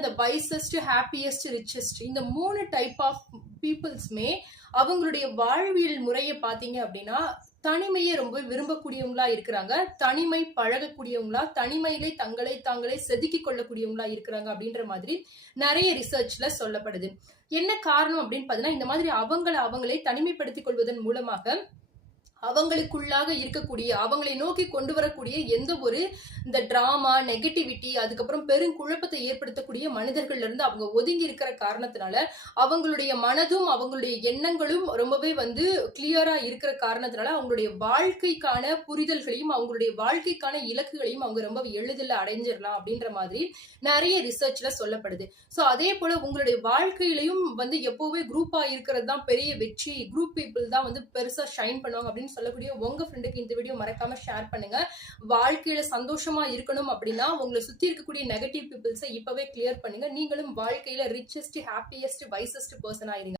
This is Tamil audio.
இந்த வைசஸ்ட், ஹாப்பியஸ்ட், ரிச்சஸ்ட் இந்த 3 டைப் ஆஃப் பீப்புள்ஸ்மே அவங்களுடைய வாழ்வியல் முறையை பார்த்தீங்க அப்படின்னா தனிமையை ரொம்ப விரும்பக்கூடியவங்களா இருக்கிறாங்க. தனிமை பழகக்கூடியவங்களா, தனிமையிலே தங்களை தாங்களே செதுக்கிக் கொள்ளக்கூடியவங்களா இருக்கிறாங்க அப்படின்ற மாதிரி நிறைய ரிசர்ச்ல சொல்லப்படுது. என்ன காரணம் அப்படின்னு பாத்தீங்கன்னா, இந்த மாதிரி அவங்களே தனிமைப்படுத்திக் கொள்வதன் மூலமாக அவங்களுக்குள்ளாக இருக்கக்கூடிய, அவங்களை நோக்கி கொண்டு வரக்கூடிய எந்த ஒரு இந்த டிராமா, நெகட்டிவிட்டி, அதுக்கப்புறம் பெருங்குழப்பத்தை ஏற்படுத்தக்கூடிய மனிதர்கள்ல இருந்து அவங்க ஒதுங்கி இருக்கிற காரணத்தினால அவங்களுடைய மனதும் அவங்களுடைய எண்ணங்களும் ரொம்பவே கிளியரா இருக்கிற காரணத்தினால அவங்களுடைய வாழ்க்கைக்கான புரிதல்களையும் அவங்களுடைய வாழ்க்கைக்கான இலக்குகளையும் அவங்க ரொம்ப எளிதில் அடைஞ்சிடலாம் அப்படின்ற மாதிரி நிறைய ரிசர்ச்ல சொல்லப்படுது. சோ அதே போல உங்களுடைய வாழ்க்கையிலையும் எப்பவுமே குரூப்பா இருக்கிறது தான் பெரிய வெற்றி, குரூப் பீப்புள் தான் பெருசா ஷைன் பண்ணுவாங்க அப்படின்னு சொல்லக்கூடிய உங்க ஃப்ரெண்டுக்கு இந்த வீடியோ மறக்காம ஷேர் பண்ணுங்க. வாழ்க்கையில சந்தோஷமா இருக்கணும் அப்படின்னா உங்களை சுத்தி இருக்கக்கூடிய நெகட்டிவ் பீப்புள்ஸை இப்பவே கிளியர் பண்ணுங்க. நீங்களும் வாழ்க்கையில ரிச்சஸ்ட், ஹாப்பியஸ்ட், வைசஸ்ட் பர்சனா இருங்க.